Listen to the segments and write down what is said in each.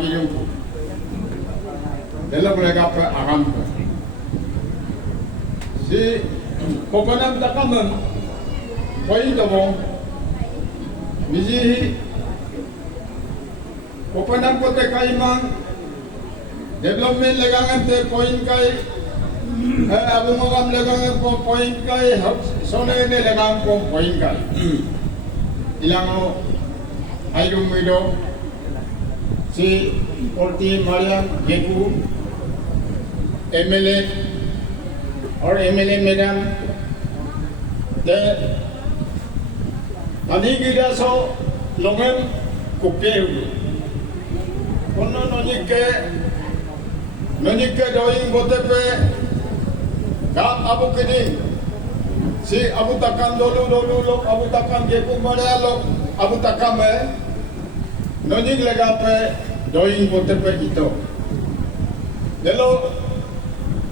bagi yung ko. Dalam mereka akan si kopanam takaman poin tamo miji kopanam kote kaimang development legangan te poin kai abu magam legangan ko poin kai sone ne legang ko poin kai ilango ayum mido si Orti Mariam Geku MLA और MLA madam ते अधी गिरा सो लोगन कुके हुए कोन्नो ननिक के डोइंग बोते पे गाप अबू किनी si Abu Takam dulu लोग Abu Takam Geku Maria लोग Abu Takam है ननिक लगा पे डोइंग बोते पे इतो देलो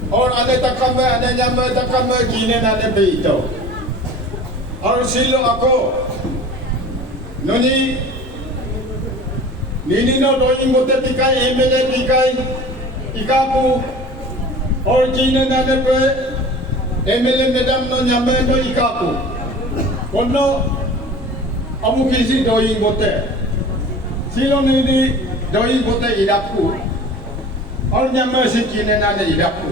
और आने तकम में आने जामे तकम में कीने नाने पे इतो और सिलो ako ननी नीनी नो डोइंग बोते पिकाई MLA पिकाई इकापू और कीने नाने पे MLA मैडम नो जामे नो इकापू कोन्नो अबू किसी डोइंग बोते सिलो नीनी डोइंग बोते इरापू और जामे से कीने नाने इरापू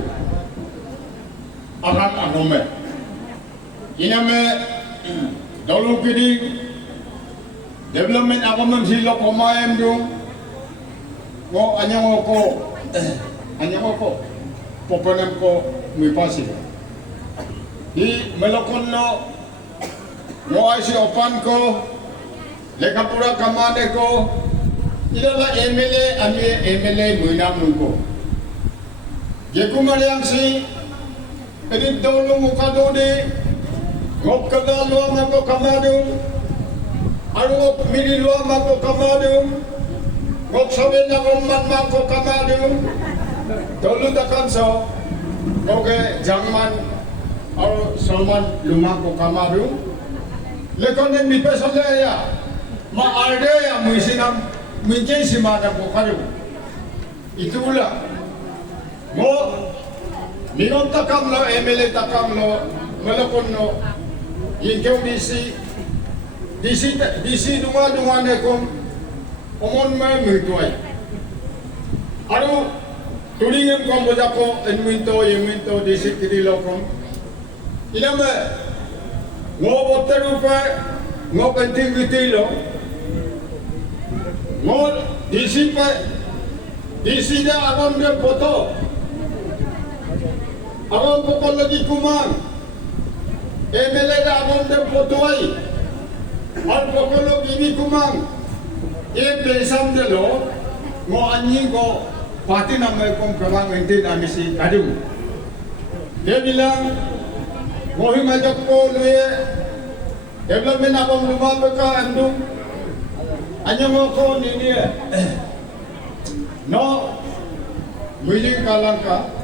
akan agome ina me dolu kidi development agome silo komaem do mo anyango ko poponem ko mi pasi di melokon no mo aisi opan ko lekapura kamane ko idala MLA muinam nungko Jekumariang si edit dulu muka dodi ngok kedal luar mako kamadung aruk miri luar mako kamadung ngok saben nakoman mako kamadung dulu takkan so oke jangman ar Salman lumah ko kamadung lekon mi pesole ya ma arde ya muisinam minje simana ko karu itulah mo Mingon takam lo MLA takam lo melokon no yingkew DC dunga ne kom omon me mituai aru turingem kom bojako enminto DC kidilo kom ilame ngo botte rupa ngo penting bitilo ngo DC da agam de foto Agam pokok lagi kumang, MLA dah agam dem fotoai, ar pokok lagi ini kumang, pesan delo, mo anjing ko parti nama kom kerang enti amisi kadung. Dia bilang, mo himajak ko luye, development agam rumah beka andung, anjing mo ko ni no, mujing kalangka.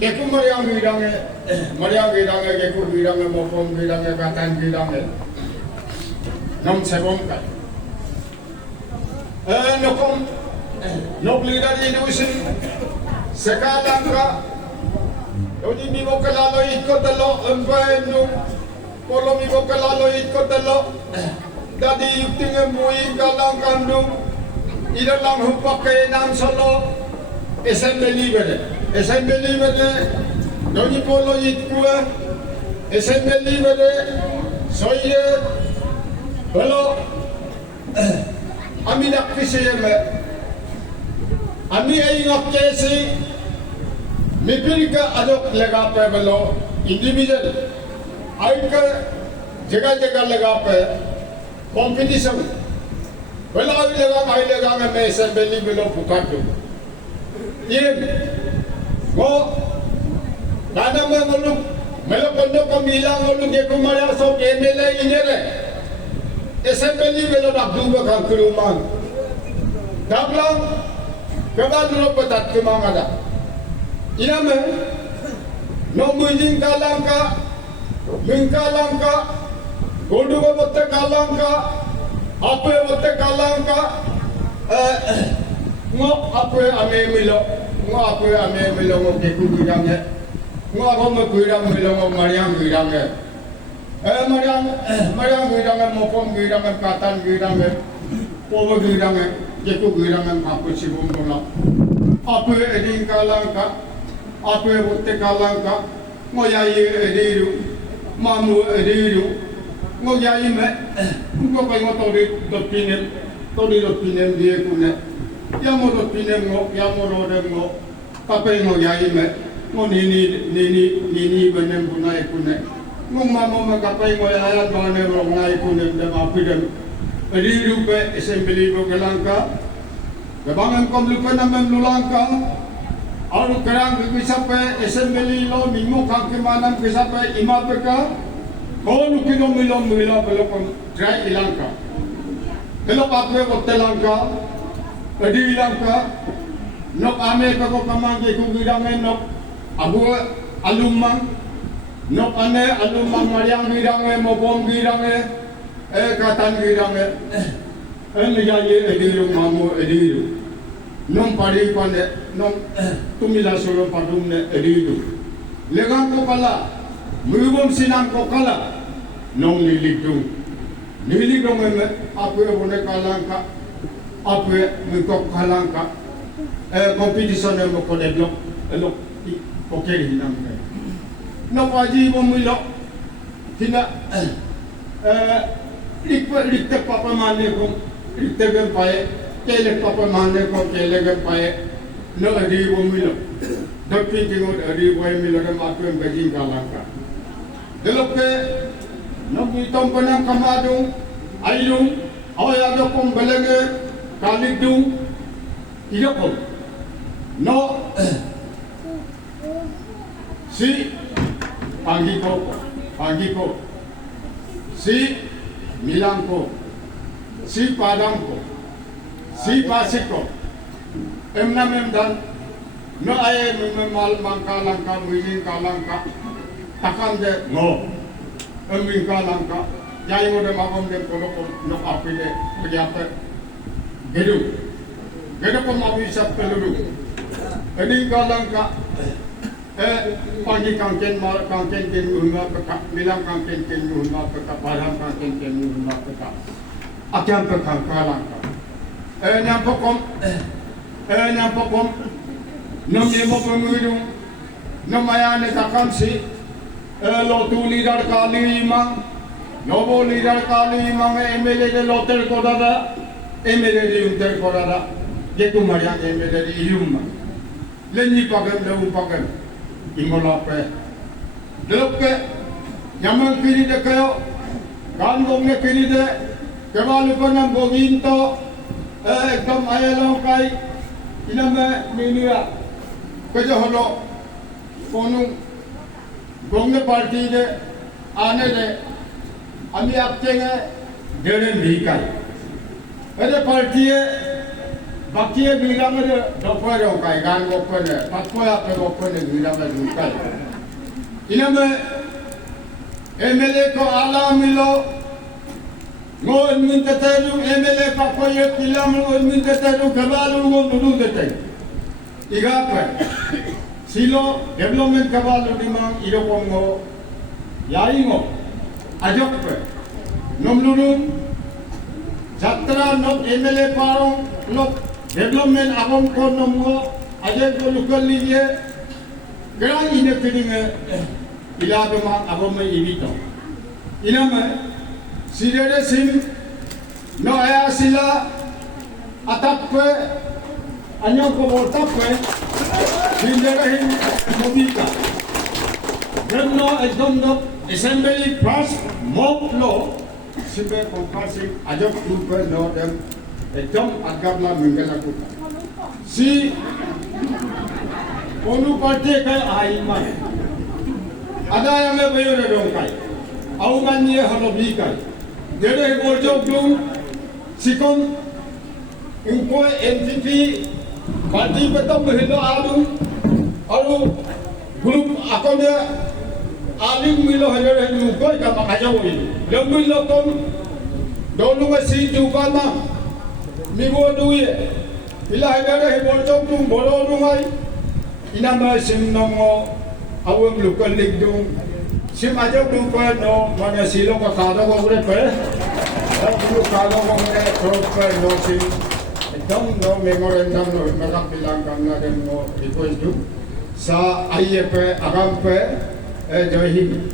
Geku Mariam bidangnya, Geku bidangnya, Mokom bidangnya, Katan bidangnya, nom sebom kan. Nokom, nok leader Indonesia, sekarang ka, jadi mimo kelalo ikut telo, empat nung, kalau mimo kelalo ikut telo, jadi tinggal mui kalang kandung, idalang hupak ke enam solo, assembly Assembly bade doni polo itkua assembly bade soye balo ami nak kisiye me ami ay ngakesi mipirika adok lega pe balo individual ay ka जगह लगा पे कंपटीशन बलो ay lega me assembly balo pukat ये वो दादा में बोलूं मेरे बंदों को मिला बोलूं देखो मारा सब MLA इन्हें रे assembly में लोग अब दूर काम करूँ मां दाबलां कबाल लोग बतात के मांगा दा इन्हें में नो मुझिंग कालांका मिंकालांका गोडू को बत्ते कालांका आपे बत्ते कालांका ngo apa ame milo ngo apa ame milo ngo keku gudangnya ngo apa me gudang milo ngo mariang gudangnya mariang gudangnya mopom gudangnya katan gudangnya pomo gudangnya keku gudangnya kapu sibum kola apa eding kalangka apa botte kalangka ngo yai ediru mamu ediru ngo yai me ngo kai ngo tori dopinem dia kune yamo dopinem yamo rodem kapai ngo yai me ngo nini benem punai kune ngo mamu me kapai ngo yaya bane rongai kune dem apidem ediru pe assembly bo galangka kebangan kom lupa namem lulangka aru kerang bisa pe assembly lo minggu kang kemanam bisa pe imapeka kalau kita milo belum try ilangka kalau apa botte langka edi ilangka nok ame kako kamangi kugidame nok abu alumang nok ane alumang mariang gidange mobom gidange katan gidange nijaye ediru mamu ediru nom padi pande nom tumila solo padumne ediru legang ko kala mubom sinang ko kala nom niligdung eme apu bone kalangka apu miko kalangka competition mo ko develop elok ko keri hinam ka no waji mo milo tina likte papa mane ko likte gem pae kele papa mane ko kele gem pae no adi mo milo dokki tingo adi boy milo gem apu bajing kalangka delope no gitom panang kamadung ailung awaya kom belenge kalidung iyakom no si pangiko si milangko si padangko si pasiko emdan no aye memal mangkalangka mujing kalangka takam de no eming kalangka jai mo de magom de kono no apile pejabat gedu ko mawi sap peluru eming kalangka pagi kangken ken unga peka bilang kangken ken unga peka parang kangken ken unga peka akyam peka kalangka nyampokon no yemo pemuru no mayane takamsi lo tu leader kali imang nobo leader kali imang MLA de lotel kodada MLA de unter kodada jetu mariang MLA de iumma lenyi pagan de pagan ingolape delope nyaman kiri de kayo gandong ne kiri de kebalu panam boginto ekdom ayalong kai iname ninia kejo holo konung Gongge parti de आने दे अमी आपके ने डेढ़ बीका अरे पार्टी है बाकी है बीका में दोपहर होगा गान दोपहर है पक्को आप दोपहर ने बीका में दूसरा इनमें एमएलए को आला मिलो नो मिनट तेरू एमएलए पक्को ये किला में मिनट तेरू कबालू वो नुडू देते इगा पर Silo development kabalu dimang idokongo yaingo ajokpe nomlurun jatra nok MLA parong nok development agom ko nomgo ajen ko lokal liye gerang ine kedinge ilado ma agom me ibito iname sidere sim no aya sila atappe anyo ko voltappe Hindarahin Mobika. Gremno Eddomno Assembly Plus Mob Law Simbe Compulsive Ajok Trooper No Dem Edom Agabla Mingalakuta. Si Onu Party Kai Aiman Adayame Bayore Donkai Aumanye Hanobikai Dere Gorjo Blum Sikom Inko NTP Parti Betom Hindo Alum Alu grup akonnya alim milo hajar hendu koi kama kajawi lembil lokom dolu masih juga mah migo duye Ilahi dari hiborjong tung boro rungai. Inama sim nongo awang lukal ligdung. Sim aja lupa no mana silo ka kado ko ure pe. Lu kado ko ure proper no sim. Dong no memorandum no merah bilang kanga dem no request du. Sa IEP agam pe johi